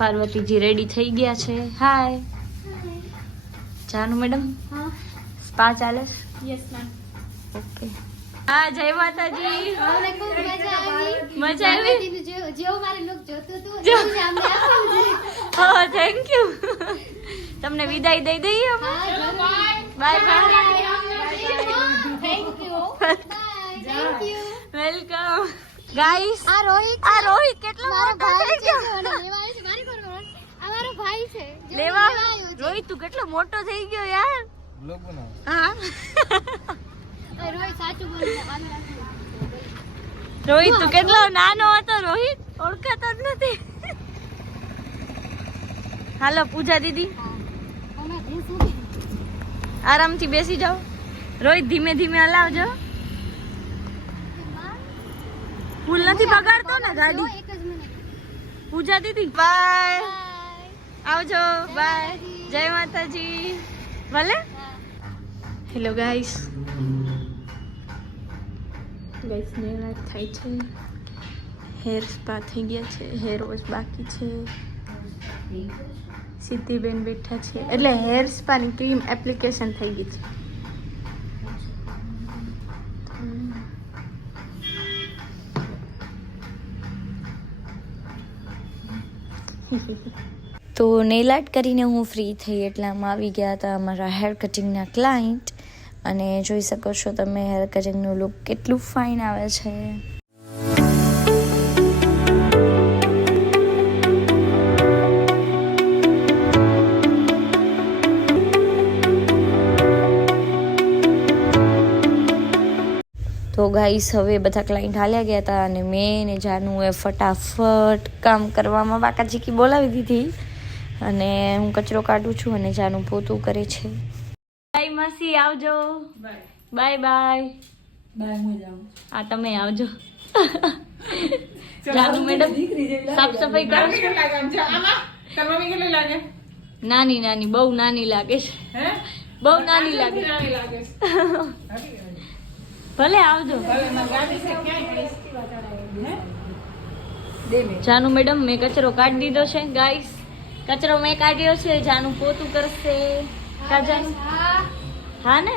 પાર્વતીજી ready થઈ ગયા છે. હાય જાનુ મેડમ. સ્પા ચાલે? Yes ma'am. ઓકે. હા જય માતાજી. મજા આવી? જેવું મારે લુક જોતું હતું એવું જ અમને આપ્યું છે. હા થેન્ક યુ. તમને વિદાય દઈ દઈએ અમે. Bye bye. Thank you. Thank you. Welcome guys. આ રોહિત કેટલો મારો મોટો ભાઈ થઈ છે ગયો. જો લેવા આવ્યો છે મારી કોણ આ મારો ભાઈ છે જો લેવા આવ્યો છે. રોહિત તું કેટલો મોટો થઈ ગયો યાર. બ્લોગ બનાવો. હા ઓય રોહિત સાચું બોલ આને રાખજો. રોહિત તું કેટલો નાનો હતો રોહિત ઓળખાતો જ નથી. હાલો પૂજા દીદી અમે ભીસું આરામથી બેસી જાઓ. રોહિત ધીમે ધીમે હલાવજો. ફૂલ નથી બગાડતો ને ગાડી. એક જ મિનિટ. પૂજા દીદી બાય. આવજો બાય. જય માતાજી. ભલે. Hello guys. Guys nail art થાય છે. હેર સ્પા થઈ ગયા છે. હેર વોશ બાકી છે. સિદ્ધિબેન બેઠા છે એટલે હેર સ્પાની ક્રીમ એપ્લિકેશન થઈ ગઈ છે. તો નેલ આર્ટ કરીને હું ફ્રી થઈ એટલામાં આવી ગયા હતા અમારા હેર કટિંગના ક્લાયન્ટ અને જોઈ શકો છો તમે હેર કટિંગનું લુક કેટલું ફાઇન આવે છે. તો ગાઈસ હવે બધા ક્લાયન્ટ હાલ્યા ગયા હતા અને મેં ને જાનુએ ફટાફટ કામ કરવામાં બાકાચીકી બોલાવી દીધી અને હું કચરો કાઢું છું અને જાનું પોતું કરે છે. બાય માસી આવજો. Bye bye. બાય હું જાઉં. આ તમે આવજો. જાનુ મેડમ સાફ સફાઈ કરો. નાની નાની બહુ નાની લાગે છે. બહુ નાની લાગે છે. ભલે આવજો. જાનુ મેડમ મેં કચરો કાઢી દીધો છે ગાઈસ. કચરો મેં કાઢ્યો છે. જાનુ પોતું કરશે. કા જાનુ? હા ને.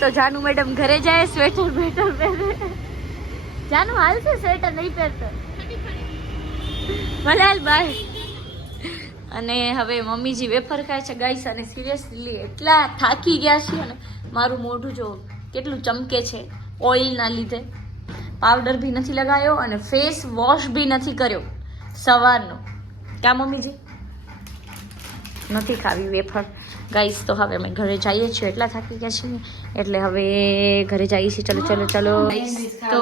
તો જાનુ મેડમ ઘરે જાય સ્વેટર બેટર પહેરે. જાનુ હાલશે સ્વેટર નહીં પહેરતો. ભલે હાલ બાય. અને હવે મમ્મીજી વેફર ખાય છે ગાઈસ અને સિરિયસલી એટલા થાકી ગયા છીએ અને મારું મોઢું જો કેટલું ચમકે છે ઓઇલના લીધે. પાવડર બી નથી લગાવ્યો અને ફેસ વોશ બી નથી કર્યો સવારનો. ક્યાં મમ્મીજી? નથી ખાવી વેફર ગાઈસ. તો હવે અમે ઘરે જઈએ છીએ એટલા થાકી ગયા છીએ એટલે હવે ઘરે જઈએ છીએ. ચલો ચલો ચલો. તો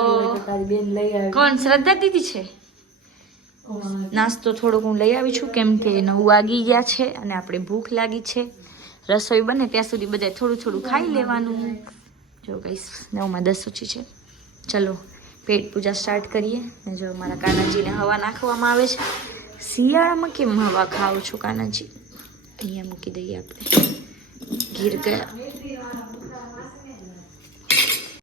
કોણ શ્રદ્ધા દીદી છે? નાસ્તો થોડોક હું લઈ આવી છું કેમ કે 9 વાગી ગયા છે અને આપણે ભૂખ લાગી છે. રસોઈ બને ત્યાં સુધી બધા થોડું થોડું ખાઈ લેવાનું. જો ગાઈસ 9માં 10 ઓછી છે. ચલો પેટ પૂજા સ્ટાર્ટ કરીએ. ને જો મારા કાનાજીને હવા નાખવામાં આવે છે. શિયાળામાં કેમ હવા ખાવ છો કાનાજી? અહીંયા મૂકી દઈએ આપણે. ગીર ગયા.